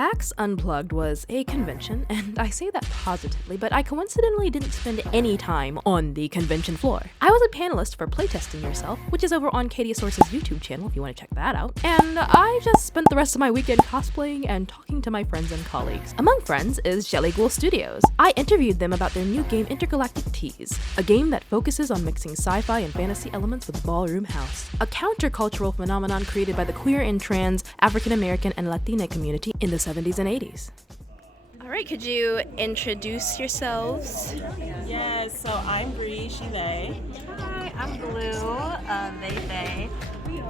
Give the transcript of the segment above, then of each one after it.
PAX Unplugged was a convention, and I say that positively, but I coincidentally didn't spend any time on the convention floor. I was a panelist for Playtesting Yourself, which is over on Katie Source's YouTube channel if you want to check that out, and I just spent the rest of my weekend cosplaying and talking to my friends and colleagues. Among friends is Jellighouls Studios. I interviewed them about their new game Intergalactic Teaz, a game that focuses on mixing sci-fi and fantasy elements with Ballroom House, a countercultural phenomenon created by the queer and trans, African American, and Latina community in the 70s and 80s. Alright, could you introduce yourselves? Yes, so I'm Brie, she, they. Hi, I'm Bluu, they.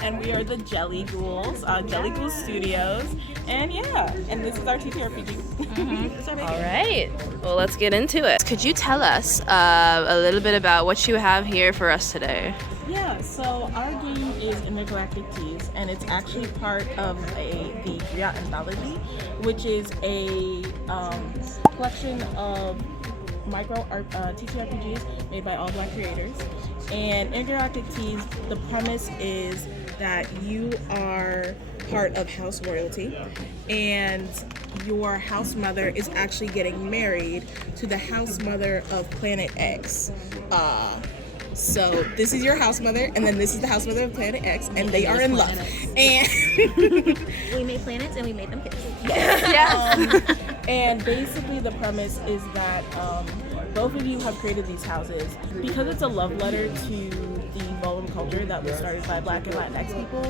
And we are the Jellighouls, Jellighouls Studios. And and this is our TTRPG. Alright, well let's get into it. Could you tell us a little bit about what you have here for us today? Yeah, so our game is Intergalactic Teaz, and it's actually part of the Griot Anthology, which is a collection of micro TTRPGs made by all Black creators. And Intergalactic Teaz, the premise is that you are part of house royalty, and your house mother is actually getting married to the house mother of Planet X. So this is your house mother, and then this is the house mother of Planet X, and they are in love. And we made planets and we made them kids. And basically the premise is that both of you have created these houses because it's a love letter to the ballroom culture that was started by Black and Latinx people.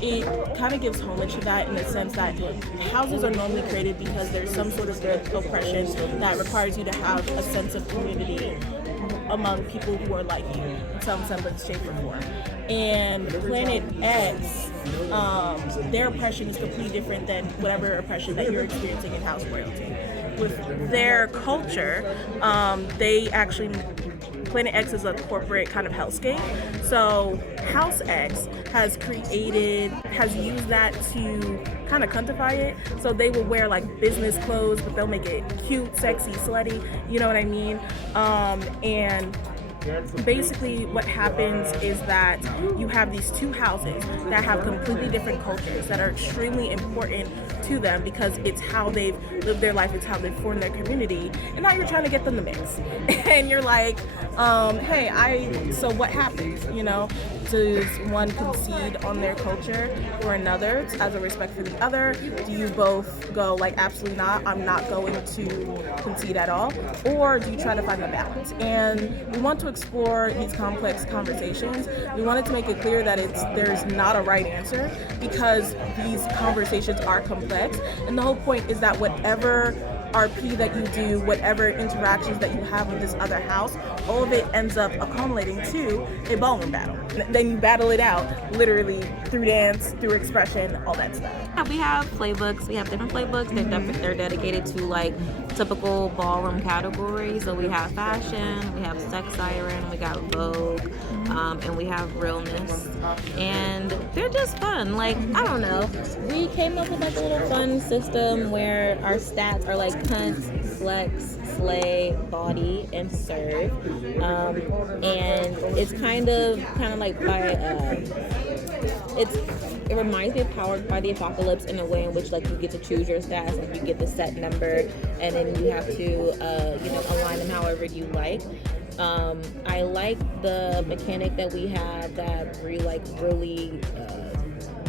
It kind of gives homage to that in the sense that houses are normally created because there's some sort of oppression that requires you to have a sense of community among people who are like you in some semblance, shape, or form. And Planet X, their oppression is completely different than whatever oppression that you're experiencing in house royalty. With their culture, Planet X is a corporate kind of hellscape. So House X has used that to kind of cuntify it. So they will wear like business clothes, but they'll make it cute, sexy, slutty, you know what I mean? And basically what happens is that you have these two houses that have completely different cultures that are extremely important to them because it's how they've lived their life, it's how they've formed their community, and now you're trying to get them to mix. And you're like, so what happens, you know? Does one concede on their culture or another as a respect for the other? Do you both go like, absolutely not, I'm not going to concede at all? Or do you try to find the balance? And we want to explore these complex conversations. We wanted to make it clear that there's not a right answer because these conversations are complex. And the whole point is that whatever RP that you do, whatever interactions that you have with this other house, all of it ends up accumulating to a ballroom battle. Then you battle it out, literally through dance, through expression, all that stuff. We have playbooks. We have different playbooks. They're dedicated to like typical ballroom categories. So we have fashion, we have sex siren, we got Vogue, and we have realness. And they're just fun. Like, I don't know. We came up with like a little fun system where our stats are like cunt, flex, slay, body, and serve. And it's kind of like by it reminds me of Powered by the Apocalypse in a way in which like you get to choose your stats, like you get the set number, and then you have to align them however you like. I like the mechanic that we have that Brie really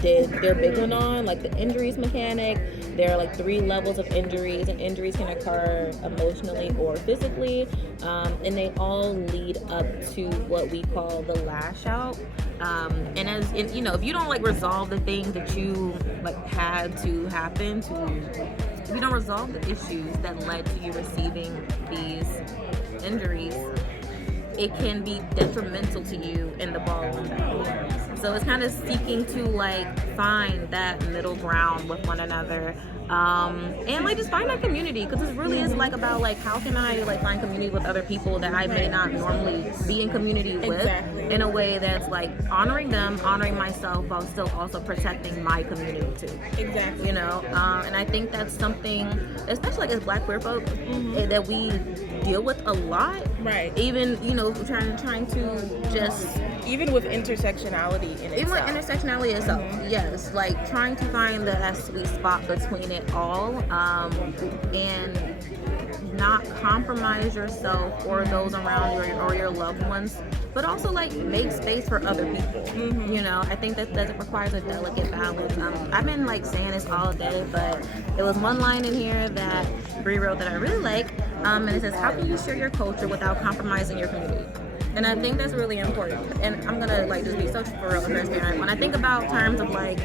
did their big one on, like the injuries mechanic. There are like 3 levels of injuries, and injuries can occur emotionally or physically, and they all lead up to what we call the lash out. And if you don't like resolve the things that you like had to happen if you don't resolve the issues that led to you receiving these injuries, it can be detrimental to you in the ballroom battle. So it's kind of seeking to like find that middle ground with one another, and like just find that community, because it really is like about like how can I like find community with other people that I may not normally be in community with, in a way that's like honoring them, honoring myself, while still also protecting my community too. Exactly. And I think that's something, especially like as Black queer folk, that we deal with a lot. Right. Even trying to just even with intersectionality in itself. Even with intersectionality itself, yes. Like trying to find that sweet spot between it it all, and not compromise yourself or those around you or your loved ones, but also like make space for other people. You know, I think that requires a delicate balance. I've been like saying this all day, but there was one line in here that Brie wrote that I really like, and it says, how can you share your culture without compromising your community? And I think that's really important. And I'm gonna like just be so for real and transparent. When I think about terms of like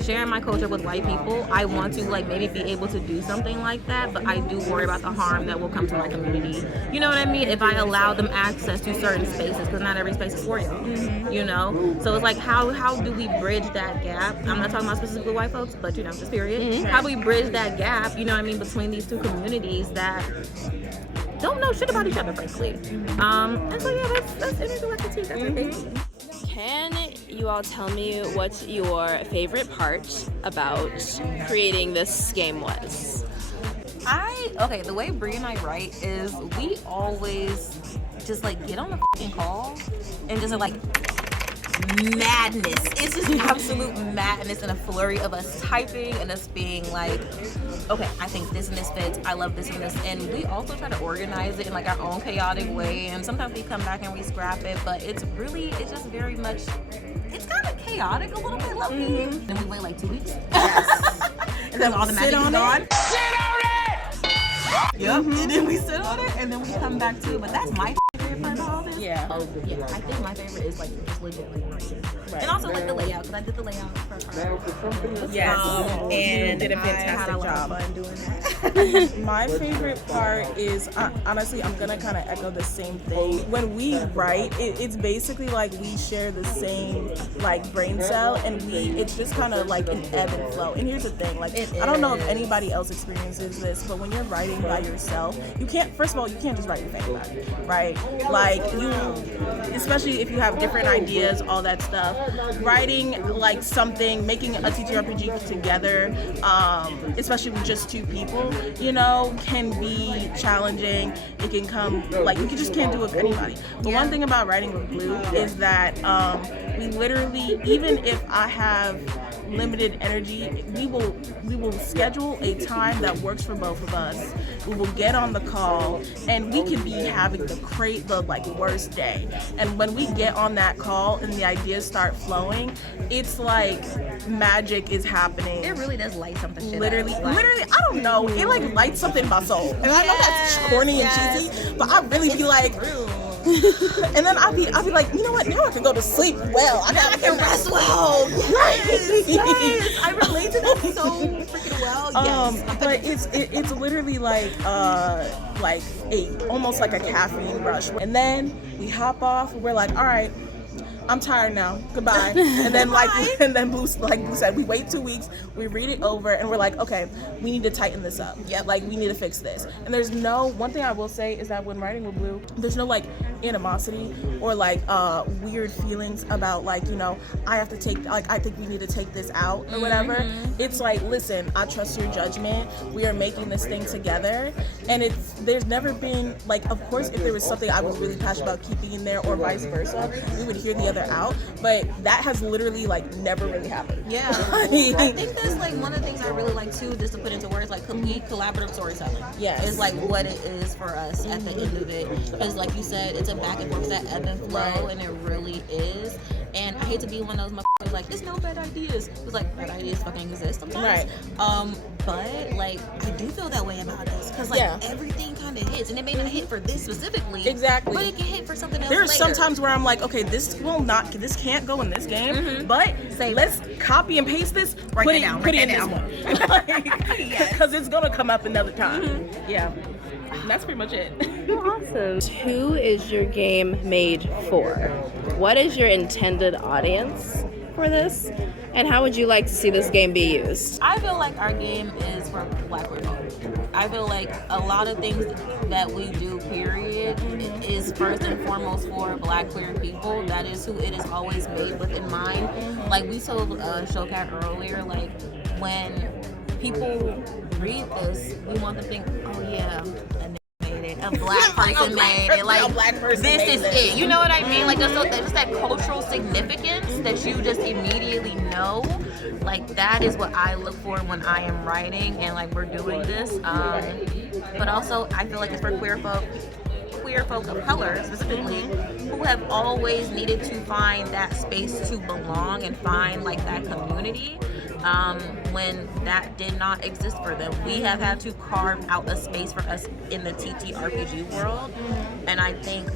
sharing my culture with white people, I want to like maybe be able to do something like that, but I do worry about the harm that will come to my community. You know what I mean? If I allow them access to certain spaces, because not every space is for y'all. You know? So it's like how do we bridge that gap? I'm not talking about specifically white folks, but you know, just period. How do we bridge that gap, you know what I mean, between these two communities that don't know shit about each other, frankly. And so yeah, that's Intergalactic Teaz. That's our baby. Can you all tell me what your favorite part about creating this game was? Okay, the way Brie and I write is we always just like get on the fucking call and just like madness. It's just absolute madness and a flurry of us typing and us being like, okay, I think this and this fits, I love this and this, and we also try to organize it in like our own chaotic way, and sometimes we come back and we scrap it, but it's just very much, it's kind of chaotic a little bit, low-key. And then we wait like 2 weeks. Yes. And then all the magic is gone. Sit on it! Yep. And then we sit on it, and then we come back to it, but that's my favorite part of all this. Yeah. Yeah, I think my favorite is like just legit like writing. Right. And also like the layout, because I did the layout for our Yes, and did a fantastic job on doing that. My favorite part is, honestly, I'm gonna kind of echo the same thing. When we write, it's basically like we share the same like brain cell, and it's just kind of like an ebb and flow. And here's the thing, like I don't know if anybody else experiences this, but when you're writing by yourself, you can't. First of all, you can't just write anything about it, right? Like you, especially if you have different ideas, all that stuff. Writing like something, making a TTRPG together, especially with just two people, you know, can be challenging. It can come like you just can't do it with anybody. The one thing about writing with Bluu is that we literally, even if I have limited energy, we will schedule a time that works for both of us. We will get on the call, and we can be having the like worst day. And when we get on that call and the ideas start flowing, it's like magic is happening. It really does light something shit literally, up. I don't know. It like lights something in my soul. And I know that's corny and cheesy, but I really be like, and then I'll be like, you know what? Now I can go to sleep well. I can rest well. Yes. I relate to that so freaking well. Yes. But it's literally like almost like a caffeine rush. And then we hop off. We're like, all right, I'm tired now. Goodbye. And then Bluu said, we wait 2 weeks, we read it over, and we're like, okay, we need to tighten this up. Yep. Like we need to fix this. And there's one thing I will say is that when writing with Bluu, there's no like animosity or like weird feelings about like, you know, I think we need to take this out or whatever. It's like, listen, I trust your judgment. We are making this thing together. And there's never been like, of course, if there was something I was really passionate about keeping in there or vice versa, we would hear the other out, but that has literally like never really happened. Yeah. I think that's like one of the things I really like too, just to put into words, like complete collaborative storytelling. Yeah, it's like what it is for us at the end of it, because like you said, it's a back and forth, that ebb and flow, and it really is. And I hate to be one of those motherfuckers like, there's no bad ideas. It's like bad ideas fucking exist sometimes. Right. But like I do feel that way about this, because like everything kind of hits, and it may not hit for this specifically. Exactly. But it can hit for something else. There's later. sometimes where I'm like, okay, this can't go in this game, but let's copy and paste this, put it in this one, because it's gonna come up another time. Yeah. And that's pretty much it. Awesome. Who is your game made for? What is your intended audience for this? And how would you like to see this game be used? I feel like our game is for Black women. I feel like a lot of things that we do, period, is first and foremost for Black queer people. That is who it is always made with in mind. Like we told Showcat earlier, like when people read this, we want them to think, oh yeah, and they made it. like a black person made it. Like this is it. You know what I mean? Like just that cultural significance that you just immediately know. Like that is what I look for when I am writing and like we're doing this. But also I feel like it's for queer folk of color specifically, who have always needed to find that space to belong and find like that community. When that did not exist for them, we have had to carve out a space for us in the TTRPG world, and I think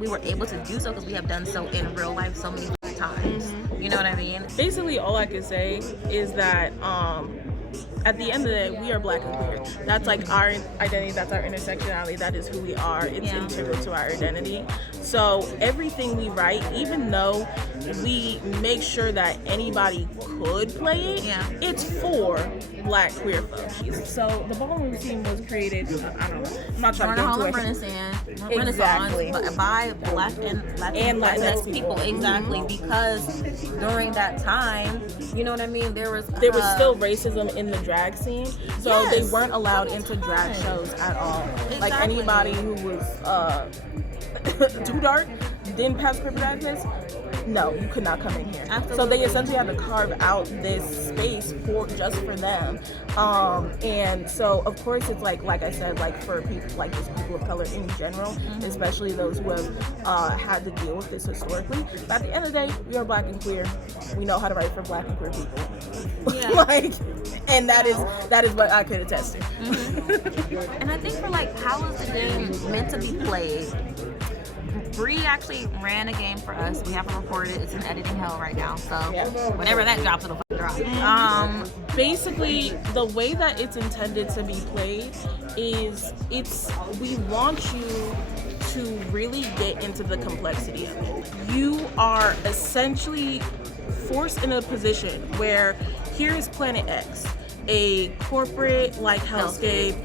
we were able to do so because we have done so in real life so many times. You know what I mean? Basically, all I can say is that at the end of the day, we are black and queer. That's like our identity, that's our intersectionality, that is who we are. It's integral to our identity. So everything we write, even though we make sure that anybody could play it, it's for black queer folks. So the ballroom scene was created, I don't know, I'm not trying to go into it. Renaissance, but by black and Latinx people, exactly, because during that time, you know what I mean, there was still racism in the drag scene, so they weren't allowed into drag shows at all. Exactly. Like anybody who was too dark, didn't pass crippled access, no, you could not come in here. Absolutely. So they essentially had to carve out this space just for them. And so of course it's like I said, like for people like just people of color in general, especially those who have had to deal with this historically. But at the end of the day, we are black and queer. We know how to write for black and queer people. Yeah. And that is what I could attest to. And I think for like how is the game meant to be played? Brie actually ran a game for us. We haven't recorded it. It's in editing hell right now. So whenever that drops, it'll drop. Basically, the way that it's intended to be played is we want you to really get into the complexity of it. You are essentially forced in a position where here is Planet X, a corporate like hellscape.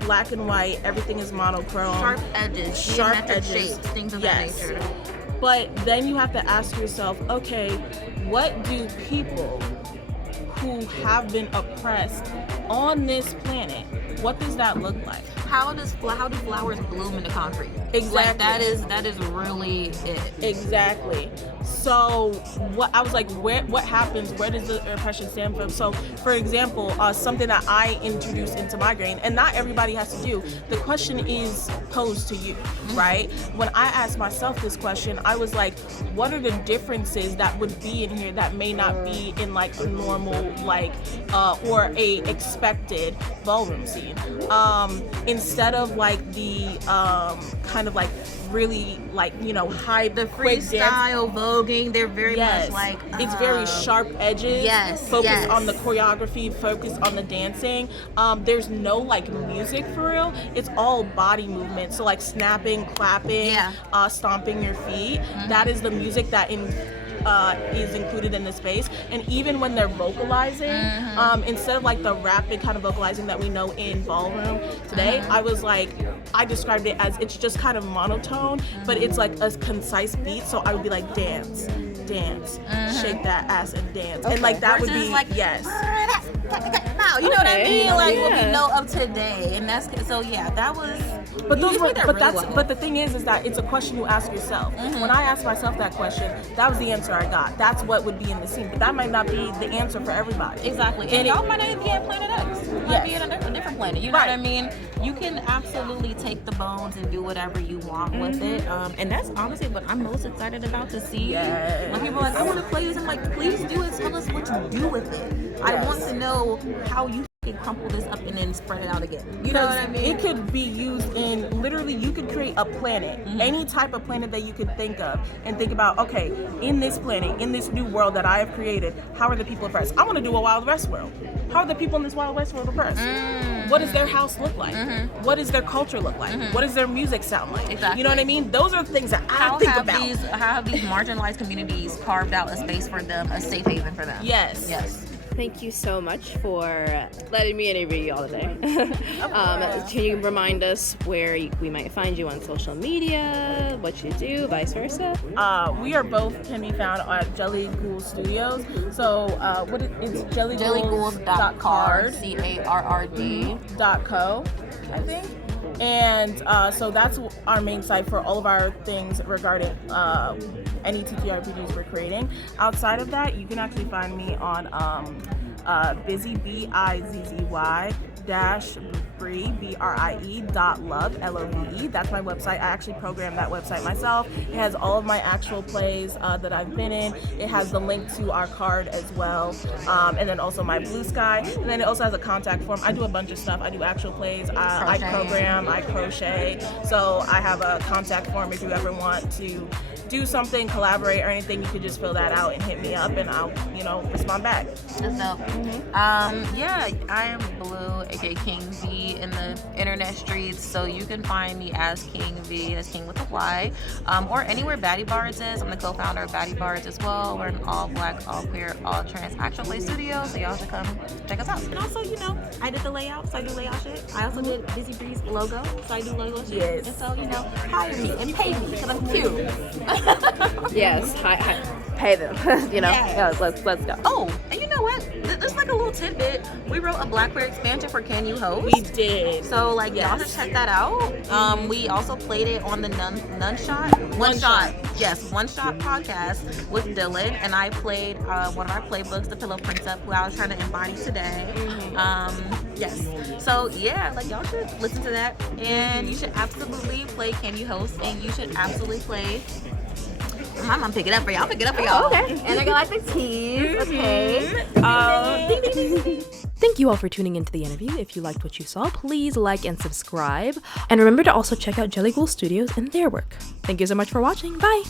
Black and white, everything is monochrome. Sharp edges, shapes, things of that nature. But then you have to ask yourself, okay, what do people who have been oppressed on this planet, what does that look like? How do flowers bloom in the concrete? Exactly. Like that is really it. Exactly. So I was like, what happens? Where does the oppression stem from? So, for example, something that I introduced into my grain, and not everybody has to do. The question is posed to you, right? When I asked myself this question, I was like, what are the differences that would be in here that may not be in like a normal or a expected ballroom scene? Instead of like the kind of like really like high the freestyle voguing, they're very much like it's very sharp edges. Focus on the choreography, focus on the dancing. There's no like music for real. It's all body movement. So like snapping, clapping, stomping your feet. That is the music that is included in the space. And even when they're vocalizing, instead of like the rapid kind of vocalizing that we know in ballroom today, I described it as it's just kind of monotone, but it's like a concise beat. So I would be like, dance, shake that ass and dance. Okay. And like that would be like, yes. Now, you know what I mean? Like what we know of today. And that's so that was but the thing is that it's a question you ask yourself. When I asked myself that question, that was the answer I got. That's what would be in the scene, but that might not be the answer for everybody. Exactly. And y'all might not even be on Planet X. You might be on a different planet. You know what I mean? You can absolutely take the bones and do whatever you want with it. And that's honestly what I'm most excited about to see. When people are like, I want to play this, I'm like, please do it. Tell us what you do with it. I want to know how you crumple this up and then spread it out again. You know what I mean? It could be used in literally, you could create a planet, any type of planet that you could think of, and think about, okay, in this planet, in this new world that I have created, how are the people oppressed? I want to do a Wild West world. How are the people in this Wild West world oppressed? What does their house look like? What does their culture look like? What does their music sound like? Exactly. You know what I mean? Those are the things that I think about. How have these marginalized communities carved out a space for them, a safe haven for them? Yes. Thank you so much for letting me interview you all today. Can you remind us where we might find you on social media, what you do, vice versa? We are both can be found at Jellighouls Studios. So it's Jellighouls.card, CARRD. .co, I think. And so that's our main site for all of our things regarding any TTRPGs we're creating. Outside of that, you can actually find me on Bizzy, BIZZY dash Brie, BRIE.love, LOVE. That's my website. I actually programmed that website myself. It has all of my actual plays that I've been in. It has the link to our card as well. And then also my Blue Sky. And then it also has a contact form. I do a bunch of stuff. I do actual plays. I program, I crochet. So I have a contact form if you ever want to do something, collaborate or anything. You could just fill that out and hit me up and I'll, respond back. That's dope. Yeah, I am Bluu, aka King V in the internet streets. So you can find me as King V, as King with a Y, or anywhere Baddie Bards is. I'm the co-founder of Baddie Bards as well. We're an all black, all queer, all trans actual play studio. So y'all should come check us out. And also, I did the layouts. I do layout shit. I also did Busy Bree's logo. So I do logo shit. Yes. And so, hire me and pay me because I'm cute. Yes, pay them. Yes. Let's go. Oh, and you know what? There's like a little tidbit. We wrote a Black Queer expansion for Can You Host? We did. So y'all should check that out. We also played it on the One Shot podcast with Dylan, and I played one of our playbooks, The Pillow Princess, who I was trying to embody today. Yes. So yeah, y'all should listen to that, and you should absolutely play Can You Host, and you should absolutely play. I'm gonna pick it up for y'all. Okay. Intergalactic Teaz. Okay. Thank you all for tuning into the interview. If you liked what you saw, please like and subscribe. And remember to also check out Jellighouls Studios and their work. Thank you so much for watching. Bye!